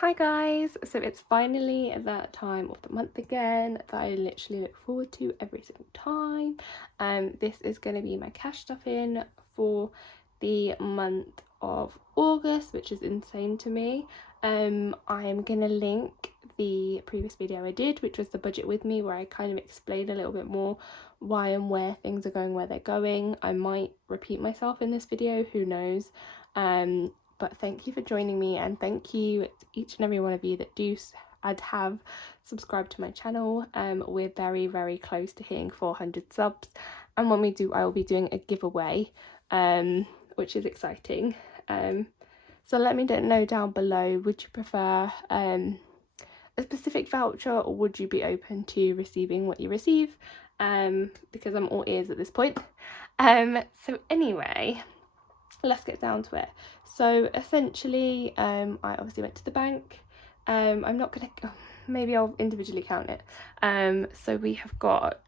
Hi guys, so it's finally that time of the month again that I literally look forward to every single time. This is going to be my cash stuff in for the month of August, which is insane to me. I'm going to link the previous video I did, which was the budget with me, where I kind of explained a little bit more why and where things are going, where they're going. I might repeat myself in this video, who knows. But thank you for joining me, and thank you to each and every one of you that have subscribed to my channel. We're very close to hitting 400 subs, and when we do, I will be doing a giveaway, which is exciting. So let me know down below, would you prefer a specific voucher, or would you be open to receiving what you receive? Because I'm all ears at this point. So anyway, let's get down to it. So essentially, I obviously went to the bank. I'm not gonna, maybe I'll individually count it. So we have got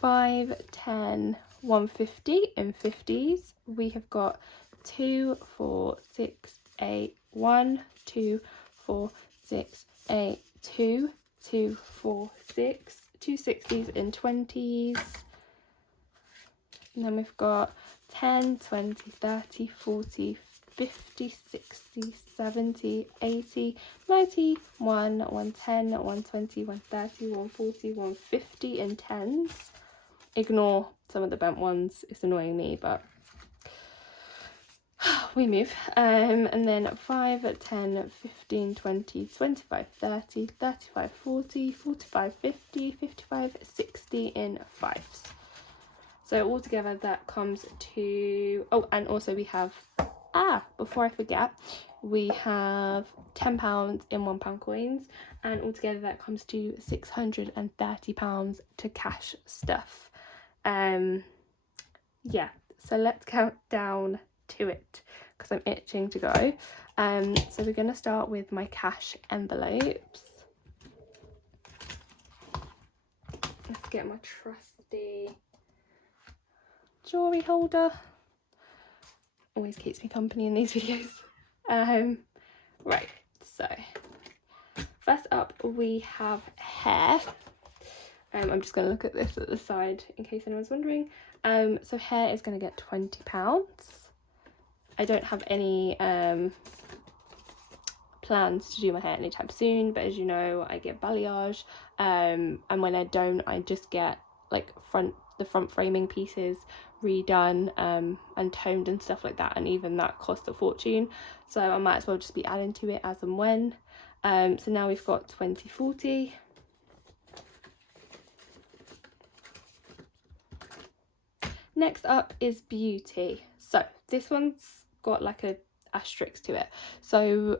5, 10, 150 in 50s. We have got 2, 4, 6, 8, 1, 2, 4, 6, 8, 2, 2, 4, 6, 2 60s in 20s. And then we've got 10, 20, 30, 40, 50, 60, 70, 80, 90, 1, 110, 120, 130, 140, 150 in 10s. Ignore some of the bent ones, it's annoying me, but we move. And then 5, 10, 15, 20, 25, 30, 35, 40, 45, 50, 55, 60 in 5s. So altogether that comes to, oh, and also we have, before I forget, we have £10 in £1 coins, and altogether that comes to £630 to cash stuff. Yeah, so let's count down to it, because I'm itching to go. So we're going to start with my cash envelopes. Let's get my trusty jewelry holder. Always keeps me company in these videos. Right, so first up we have hair. I'm just going to look at this at the side in case anyone's wondering. So hair is going to get £20. I don't have any plans to do my hair anytime soon, but as you know, I get balayage, and when I don't, I just get like the front framing pieces redone and toned and stuff like that, and even that costs a fortune, so I might as well just be adding to it as and when. So now we've got 20/40. Next up is beauty. So this one's got like a asterisk to it. So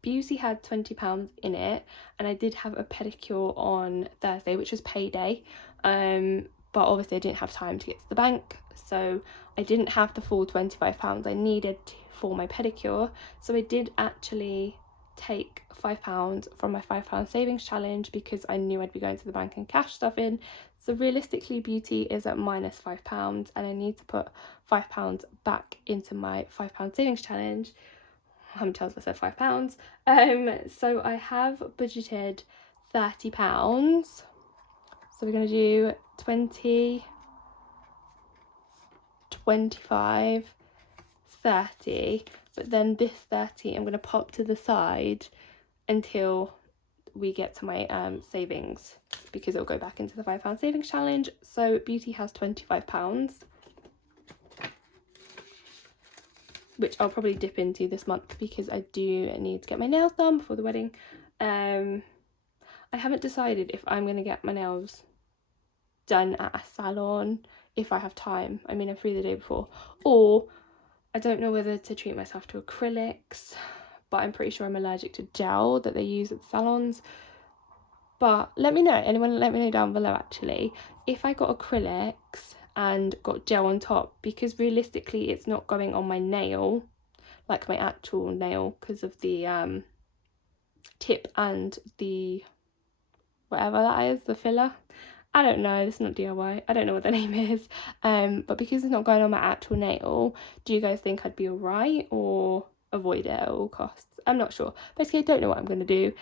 beauty had £20 in it, and I did have a pedicure on Thursday, which was payday, but obviously I didn't have time to get to the bank, so I didn't have the full £25 I needed for my pedicure. So I did actually take £5 from my £5 savings challenge, because I knew I'd be going to the bank and cash stuff in. So realistically, beauty is at minus £5, and I need to put £5 back into my £5 savings challenge. How many times have I said £5? So I have budgeted £30. So we're going to do 20, 25, 30, but then this 30 I'm going to pop to the side until we get to my savings, because it'll go back into the £5 savings challenge. So beauty has £25, which I'll probably dip into this month because I do need to get my nails done before the wedding. I haven't decided if I'm going to get my nails done at a salon if I have time. I mean, I'm free the day before, or I don't know whether to treat myself to acrylics, but I'm pretty sure I'm allergic to gel that they use at the salons. But let me know, anyone, let me know down below actually, if I got acrylics and got gel on top, because realistically it's not going on my nail, like my actual nail, because of the tip and the whatever that is, the filler. I don't know, it's not DIY, I don't know what the name is, but because it's not going on my actual nail, do you guys think I'd be alright or avoid it at all costs? I'm not sure. Basically, I don't know what I'm going to do.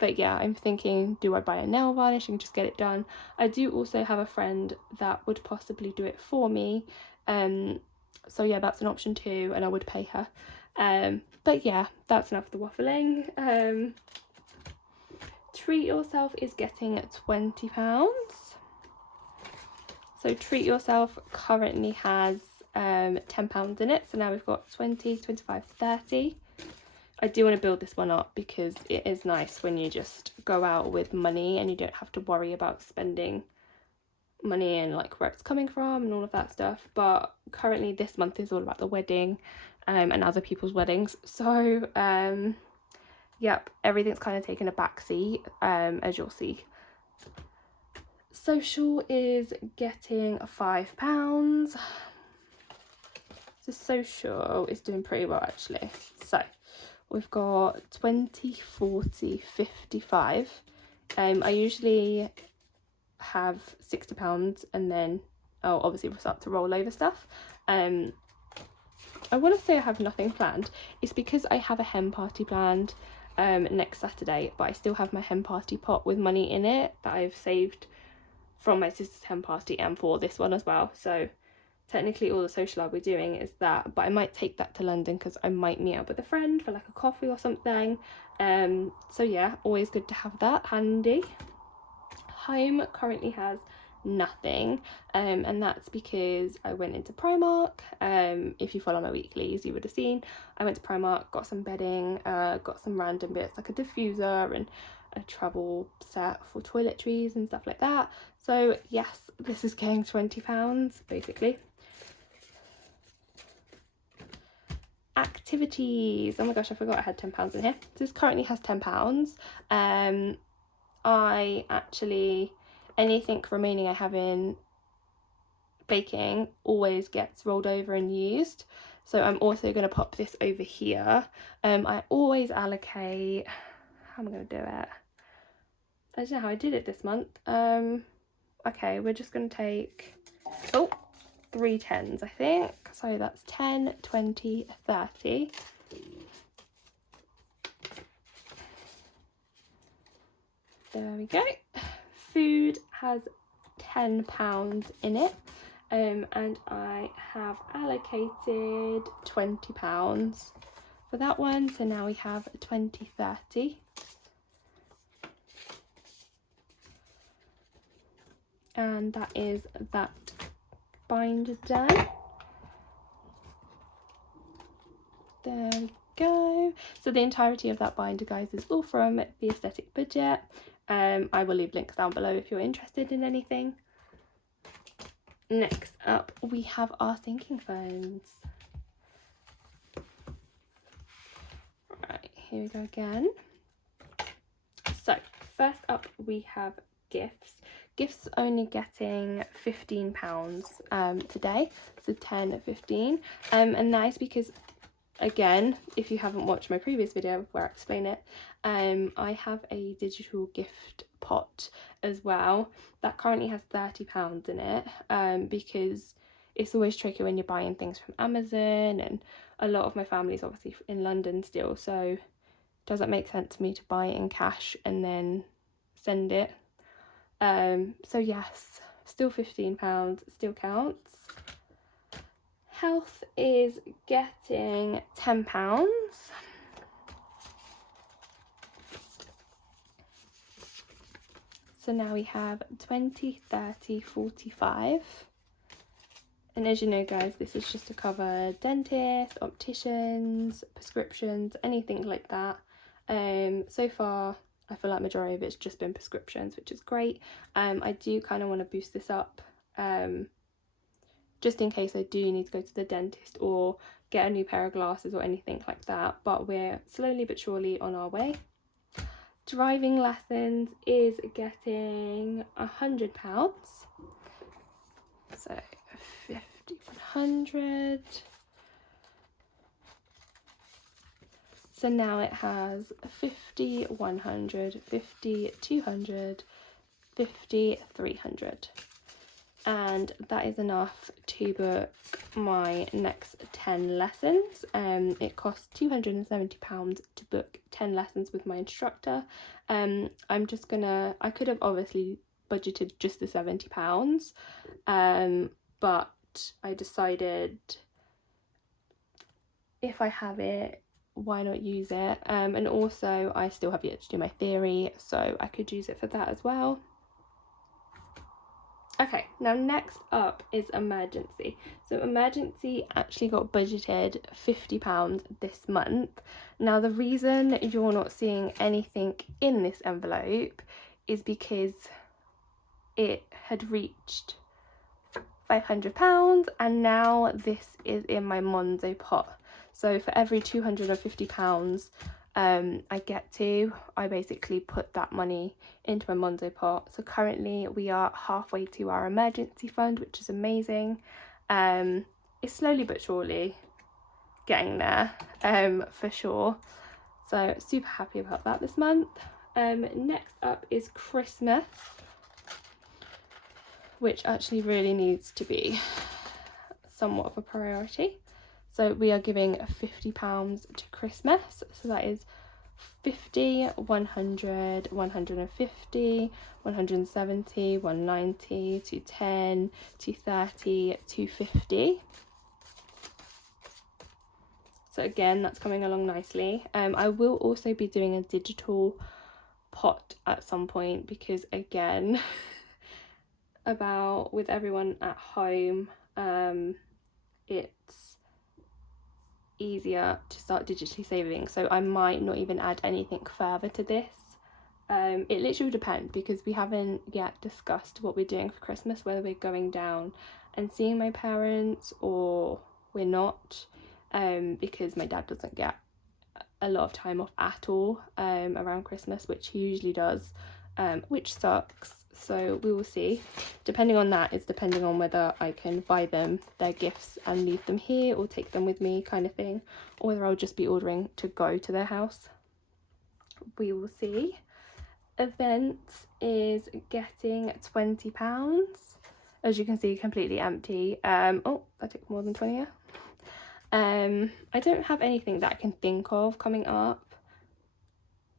But yeah, I'm thinking, do I buy a nail varnish and just get it done? I do also have a friend that would possibly do it for me. So yeah, that's an option too, and I would pay her. But yeah, that's enough of the waffling. Treat Yourself is getting £20. So Treat Yourself currently has £10 in it. So now we've got 20, 25, 30. I do want to build this one up because it is nice when you just go out with money and you don't have to worry about spending money and like where it's coming from and all of that stuff. But currently this month is all about the wedding and other people's weddings. So yep, everything's kind of taken a backseat, as you'll see. Social is getting £5. So Social is doing pretty well actually. So we've got 20, 40, 55. I usually have £60 and then obviously we'll start to roll over stuff. I want to say I have nothing planned. It's because I have a hen party planned next Saturday, but I still have my hen party pot with money in it that I've saved from my sister's hen party and for this one as well. So technically all the social I'll be doing is that, but I might take that to London because I might meet up with a friend for like a coffee or something. So yeah, always good to have that handy. Home currently has nothing, and that's because I went into Primark. If you follow my weeklies you would have seen I went to Primark, got some bedding, got some random bits like a diffuser and a travel set for toiletries and stuff like that. So yes, this is getting £20 basically. Activities, oh my gosh, I forgot I had £10 in here. This currently has £10. I actually, anything remaining I have in baking always gets rolled over and used, so I'm also going to pop this over here. I always allocate, how am I going to do it? I don't know how I did it this month. Okay, we're just going to take 3 10s I think, so that's 10, 20, 30. There we go. Food has £10 in it, and I have allocated £20 for that one, so now we have 20, 30. And that is that binder done. There we go. So the entirety of that binder, guys, is all from the Aesthetic Budget. I will leave links down below if you're interested in anything. Next up, we have our sinking phones. Right, here we go again. So first up, we have gifts. Gifts only getting £15 today, so 10, 15. And that is because, again, if you haven't watched my previous video where I explain it, I have a digital gift pot as well that currently has £30 in it, because it's always tricky when you're buying things from Amazon, and a lot of my family's obviously in London still, so it doesn't make sense to me to buy it in cash and then send it. So yes, still £15, still counts. Health is getting £10. So now we have 20, 30, 45. And as you know, guys, this is just to cover dentists, opticians, prescriptions, anything like that. So far, I feel like majority of it's just been prescriptions, which is great. I do kind of want to boost this up, just in case I do need to go to the dentist or get a new pair of glasses or anything like that. But we're slowly but surely on our way. Driving lessons is getting £100. So 50, 100. So now it has 50, 100, 50, 200, 5,300, and that is enough to book my next 10 lessons. It costs £270 to book 10 lessons with my instructor. I could have obviously budgeted just the £70, but I decided if I have it, why not use it? And also I still have yet to do my theory, so I could use it for that as well. Okay, now next up is emergency. So emergency actually got budgeted £50 this month. Now the reason you're not seeing anything in this envelope is because it had reached £500 and now this is in my Monzo pot. So for every £250 I basically put that money into my Monzo pot. So currently we are halfway to our emergency fund, which is amazing. It's slowly but surely getting there, for sure. So super happy about that this month. Next up is Christmas, which actually really needs to be somewhat of a priority. So we are giving £50 to Christmas. So that is 50, 100, 150, 170, 190, 210, 230, 250. So again, that's coming along nicely. I will also be doing a digital pot at some point because again, with everyone at home, it's easier to start digitally saving, so I might not even add anything further to this. It literally depends because we haven't yet discussed what we're doing for Christmas, whether we're going down and seeing my parents or we're not, because my dad doesn't get a lot of time off at all around Christmas, which he usually does, which sucks. So we will see. Depending on that is depending on whether I can buy them their gifts and leave them here or take them with me kind of thing, or whether I'll just be ordering to go to their house. We will see. Events is getting £20. As you can see, completely empty. Oh, I took more than 20 here. I don't have anything that I can think of coming up.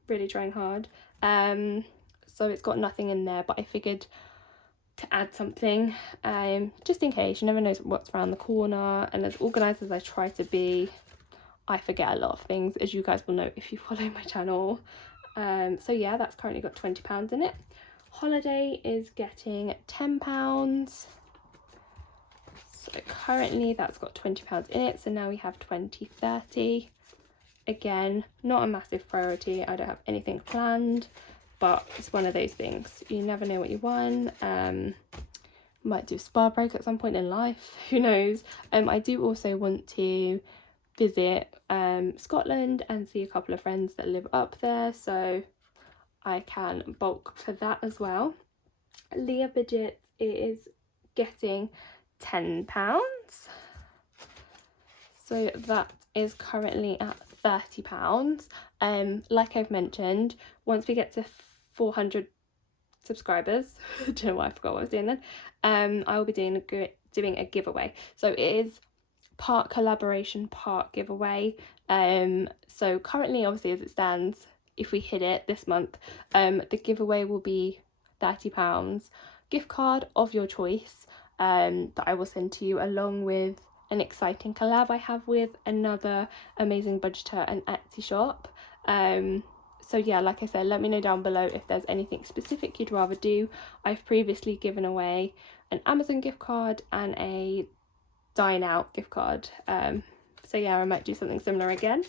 Really trying hard. So it's got nothing in there, but I figured to add something, just in case. You never know what's around the corner, and as organised as I try to be, I forget a lot of things, as you guys will know if you follow my channel. So yeah, that's currently got £20 in it. Holiday is getting £10. So currently that's got £20 in it, so now we have 20, 30. Again, not a massive priority. I don't have anything planned, but it's one of those things. You never know what you want. Might do a spa break at some point in life. Who knows? I do also want to visit Scotland and see a couple of friends that live up there, so I can bulk for that as well. Leah budget is getting £10. So that is currently at £30. Like I've mentioned, once we get to 400 subscribers, I don't know why I forgot what I was doing then, I will be doing a giveaway. So it is part collaboration, part giveaway. So currently, obviously as it stands, if we hit it this month, the giveaway will be £30 gift card of your choice, that I will send to you, along with an exciting collab I have with another amazing budgeter and Etsy shop. So yeah, like I said, let me know down below if there's anything specific you'd rather do. I've previously given away an Amazon gift card and a Dine Out gift card, so yeah, I might do something similar again.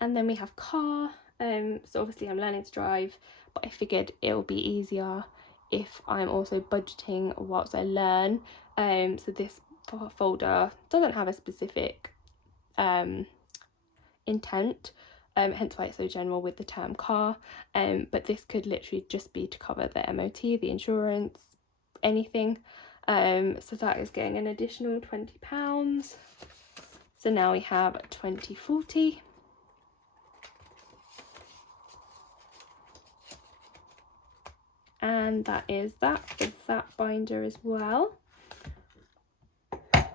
And then we have car. So obviously I'm learning to drive, but I figured it'll be easier if I'm also budgeting whilst I learn. So this folder doesn't have a specific intent, hence why it's so general with the term car, but this could literally just be to cover the MOT, the insurance, anything. So that is getting an additional £20. So now we have 20, 40. and that is that for that binder as well. Okay,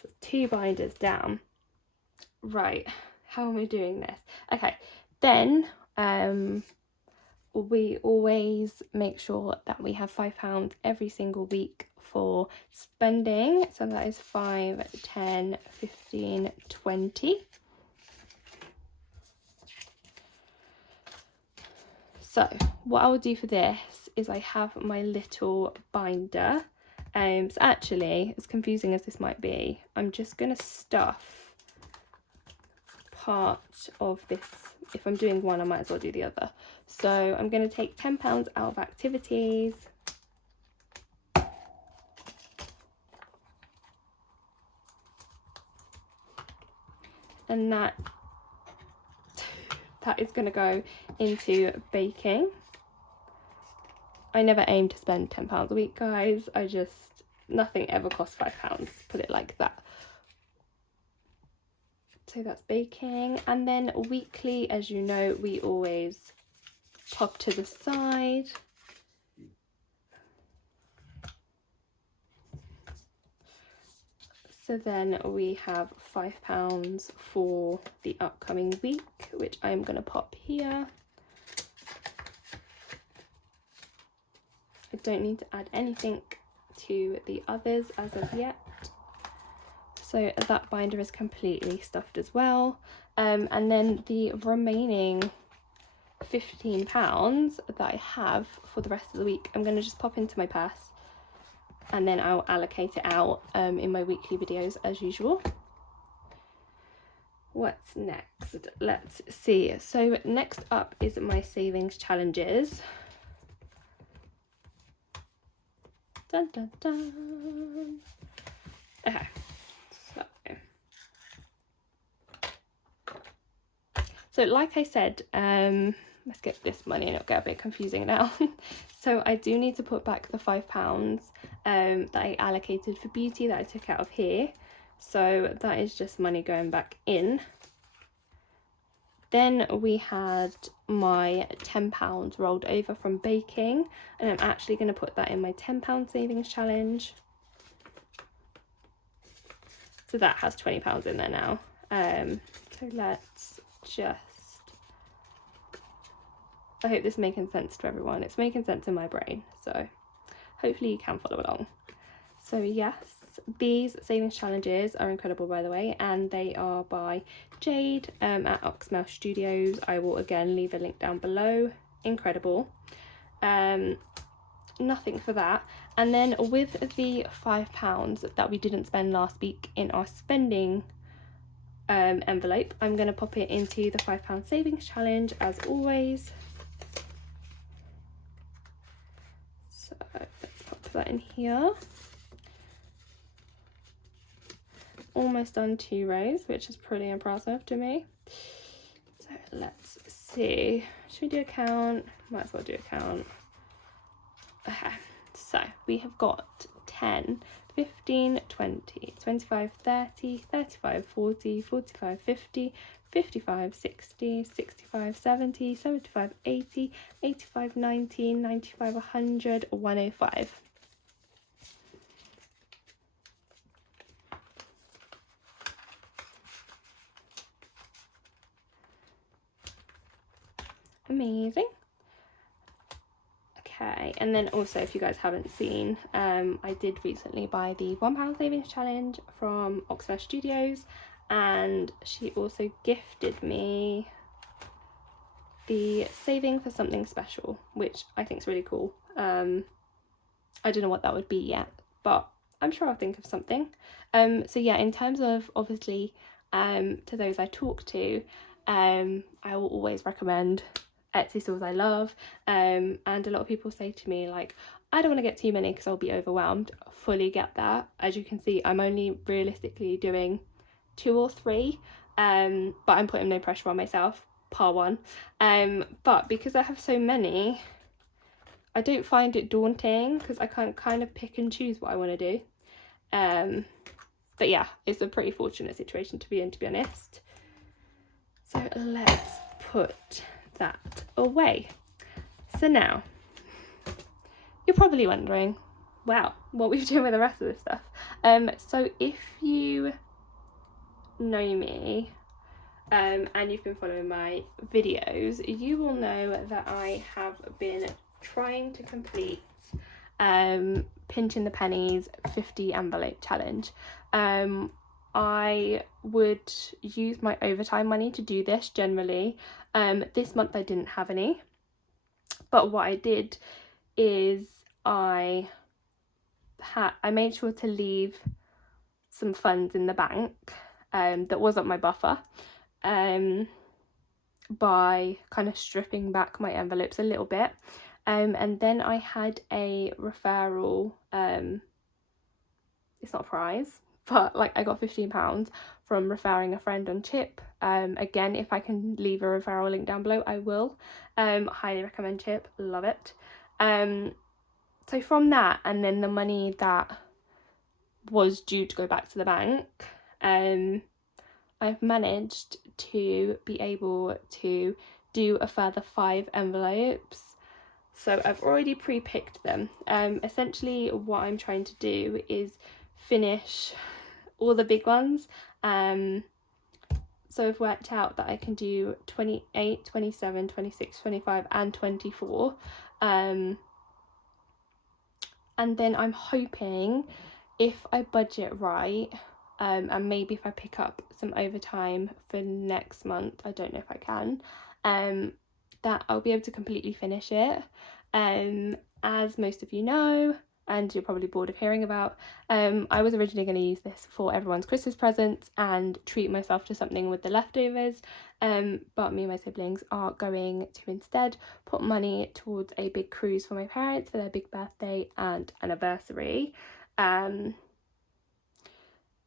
so 2 binders down. Right, how am I doing this? Okay, then we always make sure that we have £5 every single week for spending. So that is 5, 10, 15, 20. So what I will do for this is I have my little binder. So actually, as confusing as this might be, I'm just going to stuff part of this. If I'm doing one, I might as well do the other. So I'm going to take £10 out of activities. And that is going to go into baking. I never aim to spend £10 a week, guys. Nothing ever costs £5, put it like that. So that's baking. And then weekly, as you know, we always pop to the side. So then we have £5 for the upcoming week, which I'm going to pop here. I don't need to add anything to the others as of yet. So that binder is completely stuffed as well. And then the remaining £15 that I have for the rest of the week, I'm going to just pop into my purse, and then I'll allocate it out in my weekly videos as usual. What's next? Let's see. So next up is my savings challenges. Dun, dun, dun. Okay. So like I said, let's get this money and it'll get a bit confusing now. So I do need to put back the £5 that I allocated for beauty that I took out of here. So that is just money going back in. Then we had my £10 rolled over from baking, and I'm actually going to put that in my £10 savings challenge. So that has £20 in there now. So let's I hope this is making sense to everyone. It's making sense in my brain, so hopefully you can follow along. So yes, these savings challenges are incredible, by the way, and they are by Jade at Oxmouth Studios. I will again leave a link down below. Incredible. Nothing for that. And then with the £5 that we didn't spend last week in our spending envelope, I'm going to pop it into the £5 savings challenge as always. So let's pop that in here. Almost done 2 rows, which is pretty impressive to me. So let's see, should we do a count? Might as well do a count. Okay, so we have got 10, 15, 20, 25, 30, 35, 40, 45, 50, 55, 60, 65, 70, 75, 80, 85, 90, 95, 100, 105. Amazing. Okay, and then also, if you guys haven't seen, I did recently buy the £1 savings challenge from Oxford Studios, and she also gifted me the saving for something special, which I think is really cool. I don't know what that would be yet, but I'm sure I'll think of something. So yeah, in terms of obviously to those I talk to, I will always recommend Etsy stores I love, and a lot of people say to me like, I don't want to get too many because I'll be overwhelmed. Fully get that. As you can see, I'm only realistically doing 2 or 3, but I'm putting no pressure on myself, par 1. But because I have so many, I don't find it daunting because I can kind of pick and choose what I want to do. But yeah, it's a pretty fortunate situation to be in, to be honest. So let's put that away. So now, you're probably wondering, wow, what we're doing with the rest of this stuff. So if you know me, and you've been following my videos, you will know that I have been trying to complete Pinching the Pennies 50 envelope challenge. I would use my overtime money to do this generally. This month I didn't have any, but what I did is I made sure to leave some funds in the bank that wasn't my buffer, by kind of stripping back my envelopes a little bit, and then I had a referral, it's not a prize, but like I got £15 from referring a friend on Chip. Again, if I can leave a referral link down below, I will. Highly recommend Chip, love it. So from that, and then the money that was due to go back to the bank, I've managed to be able to do a further 5 envelopes. So I've already pre-picked them. Essentially what I'm trying to do is finish all the big ones. So I've worked out that I can do 28, 27, 26, 25 and 24. And then I'm hoping, if I budget right, and maybe if I pick up some overtime for next month, I don't know if I can, that I'll be able to completely finish it. As most of you know, and you're probably bored of hearing about, I was originally going to use this for everyone's Christmas presents and treat myself to something with the leftovers, but me and my siblings are going to instead put money towards a big cruise for my parents for their big birthday and anniversary.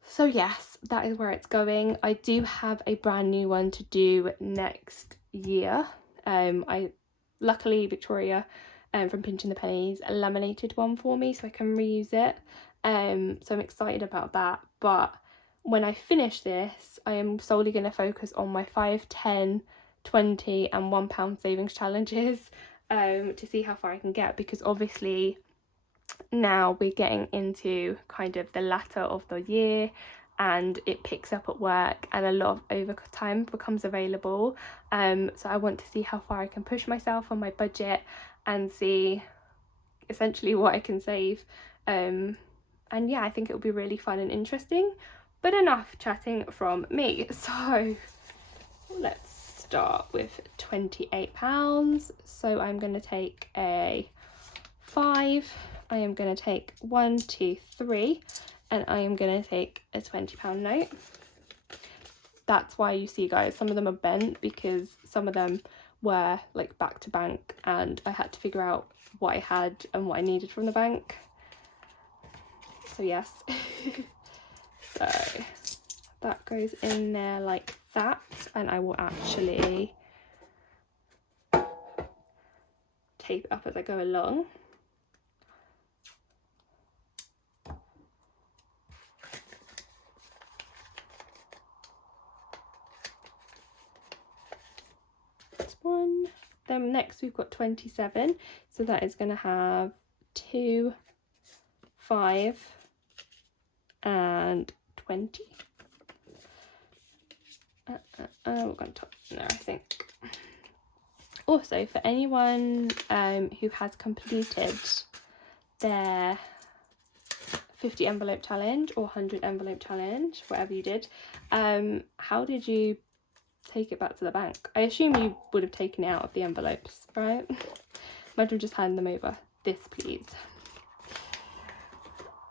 So yes, that is where it's going. I do have a brand new one to do next year. Luckily Victoria from Pinching the Pennies laminated one for me, so I can reuse it. So I'm excited about that. But when I finish this, I am solely going to focus on my 5, 10, 20 and £1 savings challenges, to see how far I can get, because obviously now we're getting into kind of the latter of the year and it picks up at work and a lot of overtime becomes available. So I want to see how far I can push myself on my budget and see essentially what I can save. And yeah, I think it will be really fun and interesting. But enough chatting from me. So let's start with £28. So I'm going to take a 5. I am going to take 1, 2, 3, and I am going to take a £20 note. That's why you see, guys, some of them are bent because some of them were like back to bank and I had to figure out what I had and what I needed from the bank. So yes. So that goes in there like that, and I will actually tape it up as I go along. One. Then next we've got 27, so that is going to have 2, 5 and 20. We're going to top there, I think. Also, for anyone who has completed their 50 envelope challenge or 100 envelope challenge, whatever you did, how did you take it back to the bank? I assume you would have taken it out of the envelopes, right? Imagine just hand them over. This, please.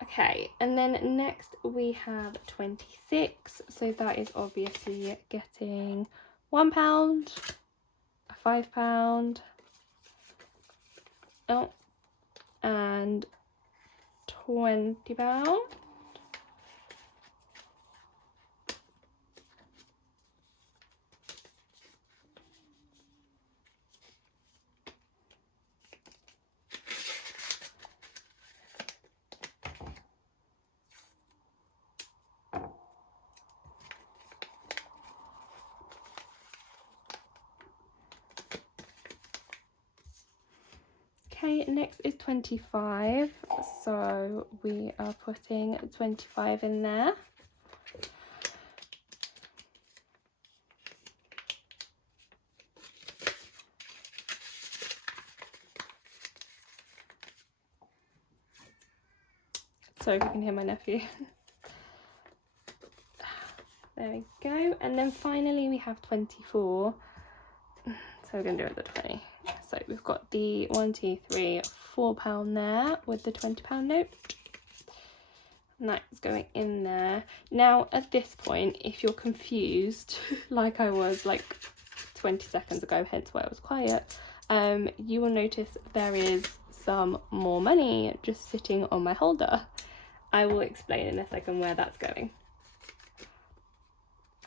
Okay, and then next we have 26. So that is obviously getting £1, a £5, oh, and £20. next is 25, so we are putting 25 in there. Sorry if you can hear my nephew. There we go. And then finally we have 24. So we're going to do it at the 20. So we've got the 1, 2, 3, £4 there with the £20 note. And that's going in there. Now at this point, if you're confused, like I was like 20 seconds ago, hence why I was quiet, you will notice there is some more money just sitting on my holder. I will explain in a second where that's going.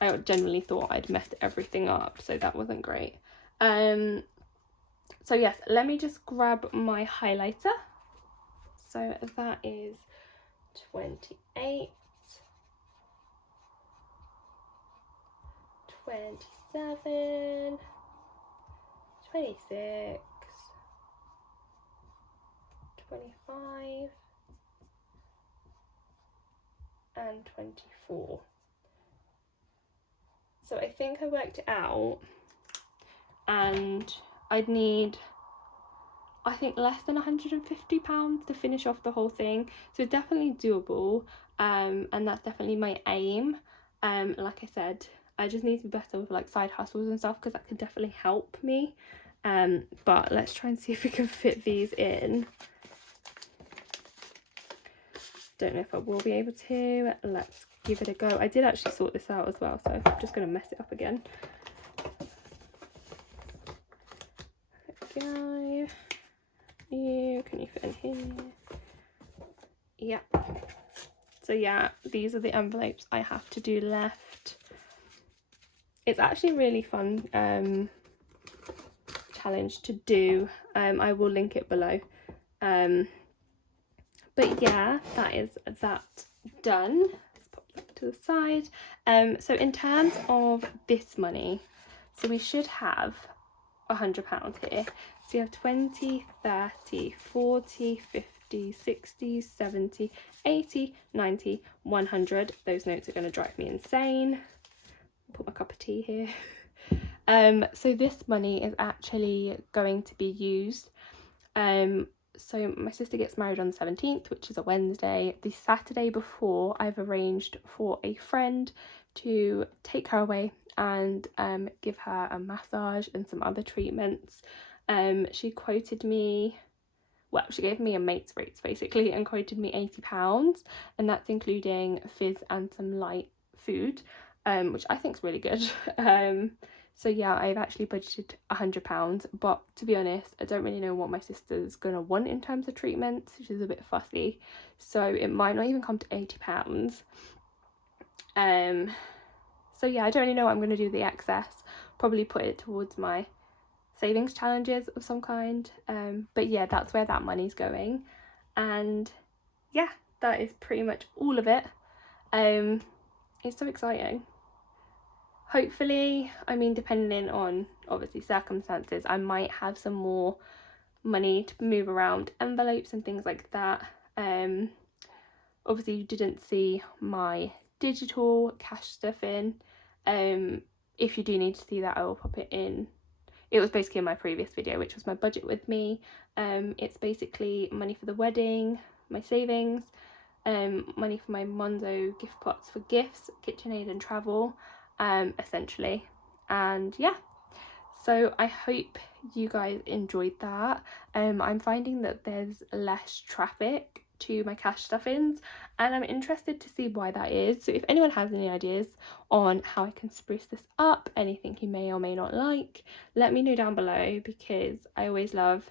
I generally thought I'd messed everything up, so that wasn't great. So yes, let me just grab my highlighter. So that is 28, 27, 26, 25, and 24. So I think I worked it out, and I'd need, I think, less than £150 to finish off the whole thing. So it's definitely doable, and that's definitely my aim. Like I said, I just need to be better with like side hustles and stuff, because that could definitely help me. But let's try and see if we can fit these in. Don't know if I will be able to. Let's give it a go. I did actually sort this out as well, so I'm just going to mess it up again. There we go. Can you fit in here? Yeah. So yeah, these are the envelopes I have to do left. It's actually a really fun challenge to do. I will link it below. But yeah, that is that done. Let's pop that to the side. So in terms of this money, so we should have £100 here. So you have 20, 30, 40, 50, 60, 70, 80, 90, 100. Those notes are going to drive me insane. Put my cup of tea here. So this money is actually going to be used. So my sister gets married on the 17th, which is a Wednesday. The Saturday before, I've arranged for a friend to take her away and give her a massage and some other treatments. She quoted me, well, she gave me a mate's rates basically, and quoted me £80, and that's including fizz and some light food, which I think is really good. So yeah, I've actually budgeted £100, but to be honest, I don't really know what my sister's gonna want in terms of treatments. She's a bit fussy, so it might not even come to £80. So yeah, I don't really know what I'm gonna do with the excess. Probably put it towards my savings challenges of some kind. But yeah, that's where that money's going. And yeah, that is pretty much all of it. It's so exciting. Hopefully, I mean, depending on obviously circumstances, I might have some more money to move around envelopes and things like that. Obviously you didn't see my digital cash stuff in. If you do need to see that, I will pop it in. It was basically in my previous video, which was my budget with me. It's basically money for the wedding, my savings, money for my Monzo gift pots for gifts, KitchenAid and travel, essentially. And yeah, so I hope you guys enjoyed that. I'm finding that there's less traffic to my cash stuff-ins, and I'm interested to see why that is. So if anyone has any ideas on how I can spruce this up, anything you may or may not like, let me know down below, because I always love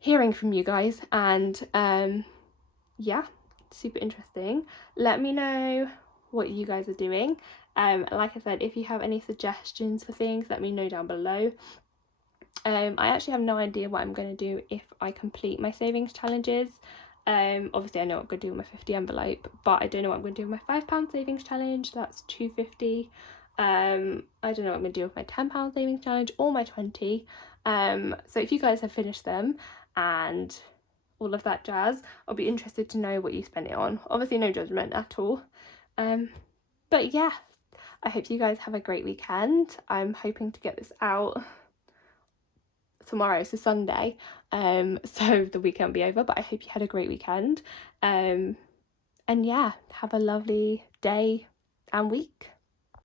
hearing from you guys. And yeah, super interesting. Let me know what you guys are doing. Like I said, if you have any suggestions for things, let me know down below. I actually have no idea what I'm going to do if I complete my savings challenges. Obviously I know what I'm going to do with my 50 envelope, but I don't know what I'm going to do with my £5 savings challenge. That's £2.50. I don't know what I'm going to do with my £10 savings challenge or my 20. So if you guys have finished them and all of that jazz. I'll be interested to know what you spent it on. Obviously no judgment at all. But yeah, I hope you guys have a great weekend. I'm hoping to get this out tomorrow, so Sunday, so the weekend will be over, but I hope you had a great weekend. And yeah, have a lovely day and week.